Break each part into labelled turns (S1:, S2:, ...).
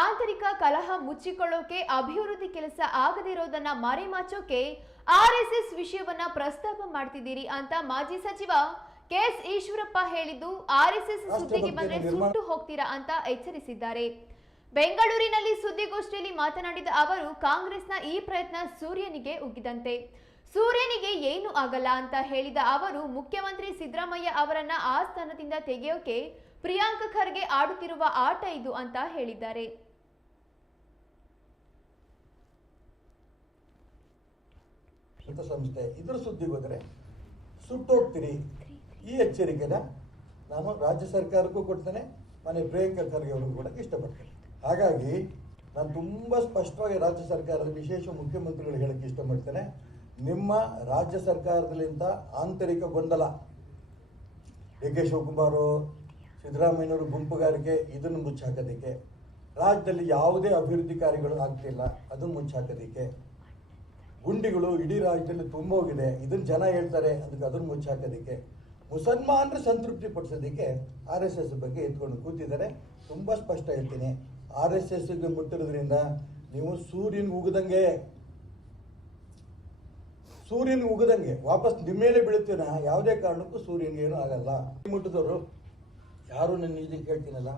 S1: ಆಂತರಿಕ ಕಲಹ ಮುಚ್ಚಿಕೊಳ್ಳೋಕೆ ಅಭಿವೃದ್ಧಿ ಕೆಲಸ ಆಗದಿರೋದನ್ನ ಮರೆಮಾಚೋಕೆ ಆರ್ಎಸ್ಎಸ್ ವಿಷಯವನ್ನ ಪ್ರಸ್ತಾಪ ಮಾಡ್ತಿದ್ದೀರಿ ಅಂತ ಮಾಜಿ ಸಚಿವ ಕೆಎಸ್ ಈಶ್ವರಪ್ಪ ಹೇಳಿದ್ದು ಆರ್ಎಸ್ಎಸ್ ಸುದ್ದಿಗೆ ಬಂದ್ರೆ ಸುಟ್ಟು ಹೋಗ್ತೀರಾ ಅಂತ ಎಚ್ಚರಿಸಿದ್ದಾರೆ. ಬೆಂಗಳೂರಿನಲ್ಲಿ ಸುದ್ದಿಗೋಷ್ಠಿಯಲ್ಲಿ ಮಾತನಾಡಿದ ಅವರು ಕಾಂಗ್ರೆಸ್ನ ಈ ಪ್ರಯತ್ನ ಸೂರ್ಯನಿಗೆ ಉಗ್ಗಿದಂತೆ. ಸೂರ್ಯನಿಗೆ ಏನು ಆಗಲ್ಲ ಅಂತ ಹೇಳಿದ ಅವರು ಮುಖ್ಯಮಂತ್ರಿ ಸಿದ್ದರಾಮಯ್ಯ ಅವರನ್ನ ಆ ಸ್ಥಾನದಿಂದ ತೆಗೆಯೋಕೆ ಪ್ರಿಯಾಂಕ ಖರ್ಗೆ ಆಡುತ್ತಿರುವ ಆಟ ಇದು ಅಂತ ಹೇಳಿದ್ದಾರೆ.
S2: ಸಂಸ್ಥೆ ಇದ್ರ ಸುದ್ದಿ ಹೋದರೆ ಸುಟ್ಟೋಗ್ತೀರಿ. ಈ ಎಚ್ಚರಿಕೆನ ನಾನು ರಾಜ್ಯ ಸರ್ಕಾರಕ್ಕೂ ಕೊಡ್ತೇನೆ, ಮನೆ ಪ್ರಿಯಾಂಕಾ ಖರ್ಗೆ ಅವ್ರಿಗೂ ಕೂಡ ಇಷ್ಟಪಡ್ತೇನೆ. ಹಾಗಾಗಿ ನಾನು ತುಂಬ ಸ್ಪಷ್ಟವಾಗಿ ರಾಜ್ಯ ಸರ್ಕಾರದ ವಿಶೇಷ ಮುಖ್ಯಮಂತ್ರಿಗಳು ಹೇಳಕ್ಕೆ ಇಷ್ಟಪಡ್ತೇನೆ. ನಿಮ್ಮ ರಾಜ್ಯ ಸರ್ಕಾರದಲ್ಲಿಂತ ಆಂತರಿಕ ಗೊಂದಲ. ಡಿ ಕೆ ಶಿವಕುಮಾರ್, ಸಿದ್ದರಾಮಯ್ಯನವರು ಗುಂಪುಗಾರಿಕೆ, ಇದನ್ನು ಮುಚ್ಚಾಕೋದಕ್ಕೆ. ರಾಜ್ಯದಲ್ಲಿ ಯಾವುದೇ ಅಭಿವೃದ್ಧಿ ಕಾರ್ಯಗಳು ಆಗ್ತಿಲ್ಲ, ಅದನ್ನು ಮುಚ್ಚಾಕೋದಕ್ಕೆ. ಗುಂಡಿಗಳು ಇಡೀ ರಾಜ್ಯದಲ್ಲಿ ತುಂಬೋಗಿದೆ. ಇದನ್ನ ಜನ ಹೇಳ್ತಾರೆ, ಅದಕ್ಕೆ ಅದನ್ನು ಮುಚ್ಚಾಕೋದಕ್ಕೆ. ಮುಸಲ್ಮಾನರು ಸಂತೃಪ್ತಿ ಪಡಿಸೋದಕ್ಕೆ ಆರ್ ಎಸ್ ಎಸ್ ಬಗ್ಗೆ ಎತ್ಕೊಂಡು ಕೂತಿದ್ದಾರೆ. ತುಂಬ ಸ್ಪಷ್ಟ ಹೇಳ್ತೀನಿ. ಆರ್ ಎಸ್ ಎಸ್ಗೆ ಮುಟ್ಟಿರೋದ್ರಿಂದ ನೀವು ಸೂರ್ಯನ ಉಗಿದಂಗೆ ಸೂರ್ಯನ ಉಗಿದಂಗೆ ವಾಪಸ್ ನಿಮ್ಮ ಮೇಲೆ ಬೀಳುತ್ತೀನ? ಯಾವುದೇ ಕಾರಣಕ್ಕೂ ಸೂರ್ಯನಿಗೆ ಏನೂ ಆಗಲ್ಲ. ಮುಟ್ಟಿದವರು ಯಾರು ನನ್ನ ಇದಕ್ಕೆ ಕೇಳ್ತೀನಲ್ಲ?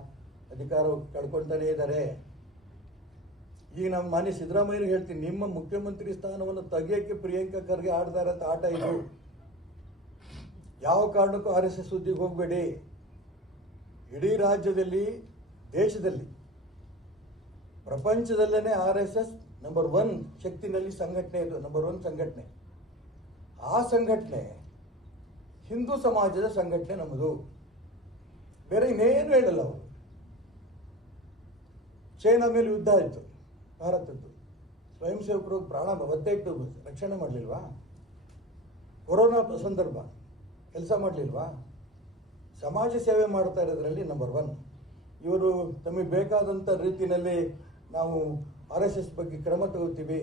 S2: ಅಧಿಕಾರ ಕಳ್ಕೊಳ್ತಾನೆ ಇದ್ದಾರೆ. ಈಗ ನಮ್ಮ ಮಾನ್ಯ ಸಿದ್ದರಾಮಯ್ಯ ಹೇಳ್ತೀನಿ, ನಿಮ್ಮ ಮುಖ್ಯಮಂತ್ರಿ ಸ್ಥಾನವನ್ನು ತೆಗೆಯಕ್ಕೆ ಪ್ರಿಯಾಂಕಾ ಖರ್ಗೆ ಆಡ್ತಾ ಇರೋ ಆಟ ಇದು. ಯಾವ ಕಾರಣಕ್ಕೂ ಆರ್ ಎಸ್ ಎಸ್ ಸುದ್ದಿಗೆ ಹೋಗಬೇಡಿ. ಇಡೀ ರಾಜ್ಯದಲ್ಲಿ, ದೇಶದಲ್ಲಿ ಪ್ರಪಂಚದಲ್ಲೇ R S S number one ಶಕ್ತಿನಲ್ಲಿ ಸಂಘಟನೆ ಇದು ನಂಬರ್ ಒನ್ ಸಂಘಟನೆ. ಆ ಸಂಘಟನೆ ಹಿಂದೂ ಸಮಾಜದ ಸಂಘಟನೆ ನಮ್ಮದು. ಬೇರೆ ಇನ್ನೇನು ಹೇಳಲ್ಲ ಅವರು. ಚೈನಾ ಮೇಲೆ ಯುದ್ಧ ಆಯಿತು. ಭಾರತದ್ದು. ಸ್ವಯಂ ಸೇವಕರು ಪ್ರಾಣ ಒತ್ತೆ ಇಟ್ಟು ರಕ್ಷಣೆ ಮಾಡಲಿಲ್ವಾ? ಕೊರೋನಾ ಸಂದರ್ಭ, ಕೆಲಸ ಮಾಡಲಿಲ್ವಾ? ಸಮಾಜ ಸೇವೆ ಮಾಡ್ತಾ ಇರೋದ್ರಲ್ಲಿ ನಂಬರ್ ಒನ್ ಇವರು ತಮಗೆ ಬೇಕಾದಂಥ ರೀತಿಯಲ್ಲಿ ನಾವು ಆರ್ ಎಸ್ ಎಸ್ ಬಗ್ಗೆ ಕ್ರಮ ತಗೋತೀವಿ.